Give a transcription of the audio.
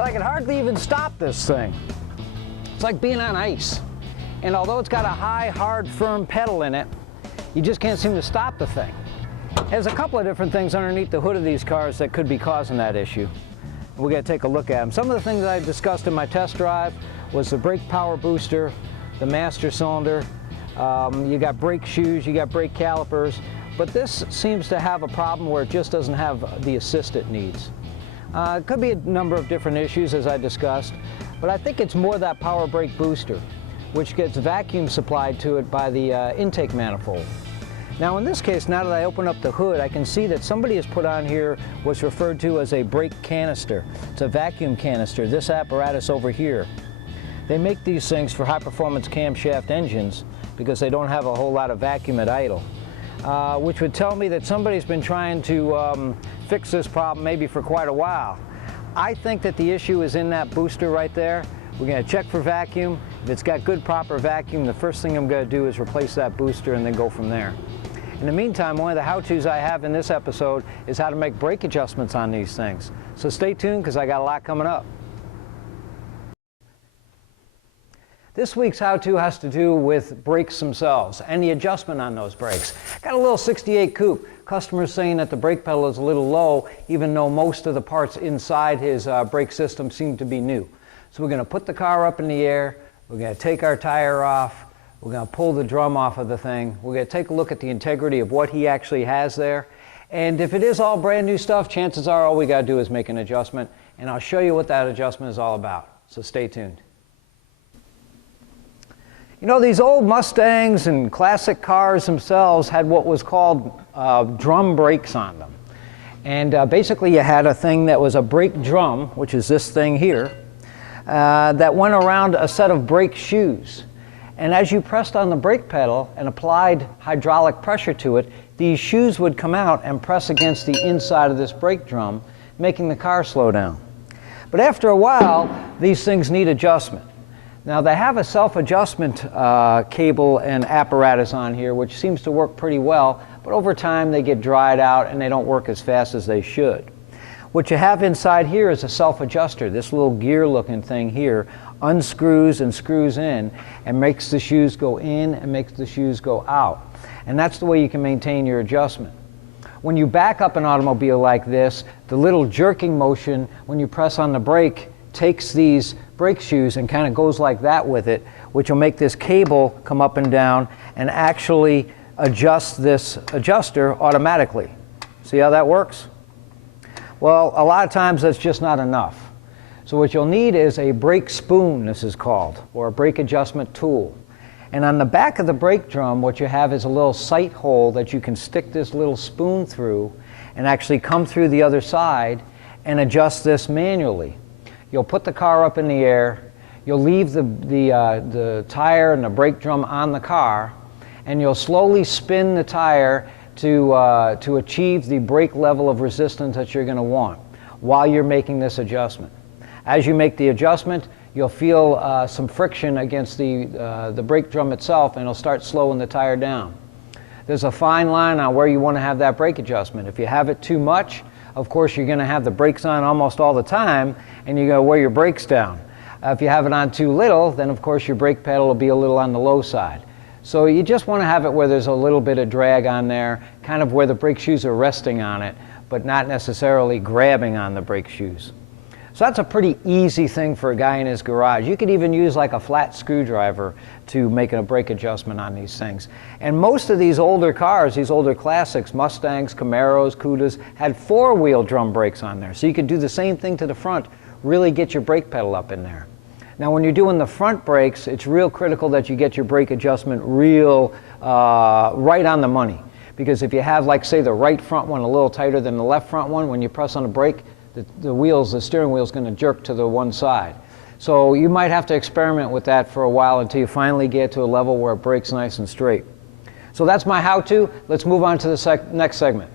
Well, I can hardly even stop this thing. It's like being on ice. And although it's got a high, hard, firm pedal in it, you just can't seem to stop the thing. There's a couple of different things underneath the hood of these cars that could be causing that issue. We're going to take a look at them. Some of the things that I discussed in my test drive was the brake power booster, the master cylinder, you got brake shoes, you got brake calipers, but this seems to have a problem where it just doesn't have the assist it needs. It could be a number of different issues, as I discussed, but I think it's more that power brake booster, which gets vacuum supplied to it by the intake manifold. Now in this case, now that I open up the hood, I can see that somebody has put on here what's referred to as a brake canister. It's a vacuum canister, this apparatus over here. They make these things for high-performance camshaft engines because they don't have a whole lot of vacuum at idle, which would tell me that somebody's been trying to fix this problem maybe for quite a while. I think that the issue is in that booster right there. We're going to check for vacuum. If it's got good proper vacuum, the first thing I'm going to do is replace that booster and then go from there. In the meantime, one of the how-tos I have in this episode is how to make brake adjustments on these things. So stay tuned because I got a lot coming up. This week's how-to has to do with brakes themselves and the adjustment on those brakes. Got a little 68 coupe. Customer's saying that the brake pedal is a little low, even though most of the parts inside his brake system seem to be new. So we're going to put the car up in the air, we're going to take our tire off, we're going to pull the drum off of the thing, we're going to take a look at the integrity of what he actually has there, and if it is all brand new stuff, chances are all we got to do is make an adjustment, and I'll show you what that adjustment is all about. So stay tuned. You know, these old Mustangs and classic cars themselves had what was called drum brakes on them. And basically you had a thing that was a brake drum, which is this thing here, that went around a set of brake shoes. And as you pressed on the brake pedal and applied hydraulic pressure to it, these shoes would come out and press against the inside of this brake drum, making the car slow down. But after a while, these things need adjustment. Now they have a self-adjustment cable and apparatus on here, which seems to work pretty well, but over time they get dried out and they don't work as fast as they should. What you have inside here is a self-adjuster. This little gear-looking thing here unscrews and screws in and makes the shoes go in and makes the shoes go out. And that's the way you can maintain your adjustment. When you back up an automobile like this, the little jerking motion when you press on the brake takes these brake shoes and kind of goes like that with it, which will make this cable come up and down and actually adjust this adjuster automatically. See how that works? Well, a lot of times that's just not enough. So what you'll need is a brake spoon, this is called, or a brake adjustment tool. And on the back of the brake drum, what you have is a little sight hole that you can stick this little spoon through and actually come through the other side and adjust this manually. You'll put the car up in the air, you'll leave the tire and the brake drum on the car, and you'll slowly spin the tire to achieve the brake level of resistance that you're going to want while you're making this adjustment. As you make the adjustment, you'll feel some friction against the brake drum itself, and it'll start slowing the tire down. There's a fine line on where you want to have that brake adjustment. If you have it too much, of course you're going to have the brakes on almost all the time, and you're going to wear your brakes down. If you have it on too little, then of course your brake pedal will be a little on the low side. So you just want to have it where there's a little bit of drag on there, kind of where the brake shoes are resting on it, but not necessarily grabbing on the brake shoes. So that's a pretty easy thing for a guy in his garage. You could even use like a flat screwdriver to make a brake adjustment on these things. And most of these older cars, these older classics, Mustangs, Camaros, Cudas, had four-wheel drum brakes on there. So you could do the same thing to the front, really get your brake pedal up in there. Now when you're doing the front brakes, it's real critical that you get your brake adjustment real right on the money. Because if you have, like, say, the right front one a little tighter than the left front one, when you press on the brake, the steering wheel is going to jerk to the one side. So you might have to experiment with that for a while until you finally get to a level where it brakes nice and straight. So that's my how-to. Let's move on to the next segment.